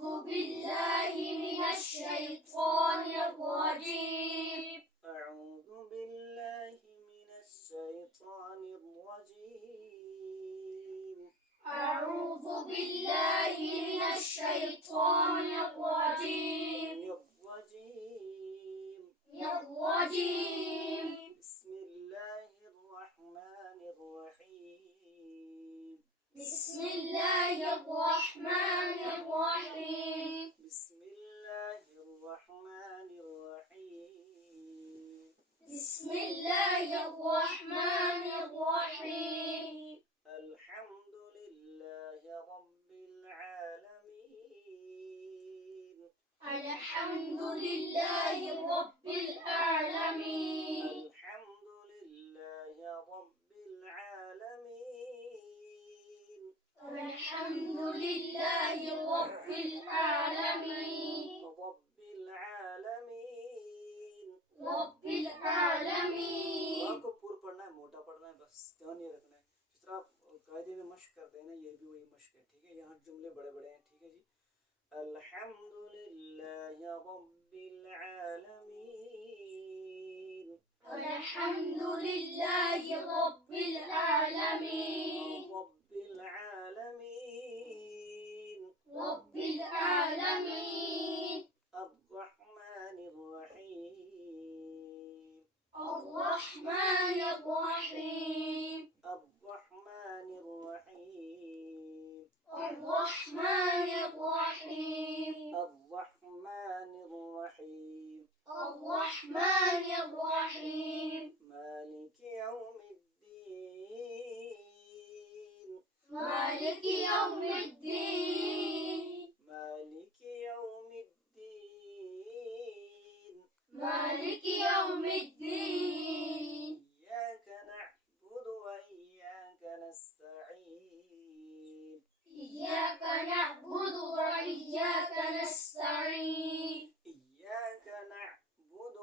أعوذ بالله من الشيطان الرجيم. أعوذ بالله من الشيطان الرجيم. أعوذ بالله من الشيطان الرجيم. الرجيم. بسم الله الرحمن الرحيم. بسم الله الرحمن الرحيم. بسم الله الرحمن الرحيم. بسم الله الرحمن الرحيم. الحمد لله رب العالمين. الحمد لله رب العالمين. الحمد لله رب العالمين. الحمد لله رب العالمين. رب العالمين. رب العالمين. को पूर पढ़ना है, मोटा पढ़ना है, बस ध्यान ये रखना है। जिस तरह आप कायदे में मश्क करते हैं ना, ये भी वही मश्क है, ठीक है। यहाँ जुमले बड़े बड़े हैं, ठीक है जी। अल्हम्दुलिल्लाह रब्बिल आलमीन। अल्हम्दुलिल्लाह रब्बिल आलमीन। रब्बिल आलमीन। रब्बिल आलमीन। अर्रहमानिर रहीम। الرحمن الرحيم. الرحمن الرحيم. الرحمن الرحيم. الرحمن الرحيم. الرحمن الرحيم. مالك يوم الدين. مالك يوم الدين. مالك يوم الدين. مالك يوم الدين. إياك نعبد وإياك نستعين. إياك نعبد وإياك نستعين. إياك نعبد.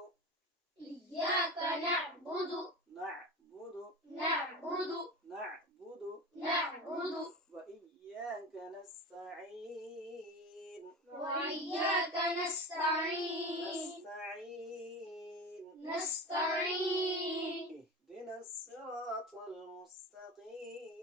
إياك نعبد. نعبد. نعبد. نعبد. نعبد. وإياك نستعين. وإياك نستعين. نستعين. اهدنا الصراط المستقيم.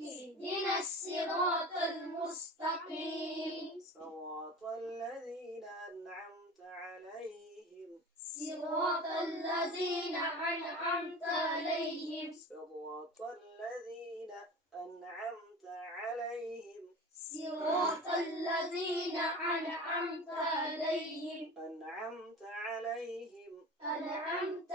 اهدنا الصراط المستقيم. صراط الذين أنعمت عليهم. صراط الذين أنعمت عليهم. صراط الذين أنعمت عليهم. صراط الذين أنعمت عليهم. أنعمت عليهم. أنعمت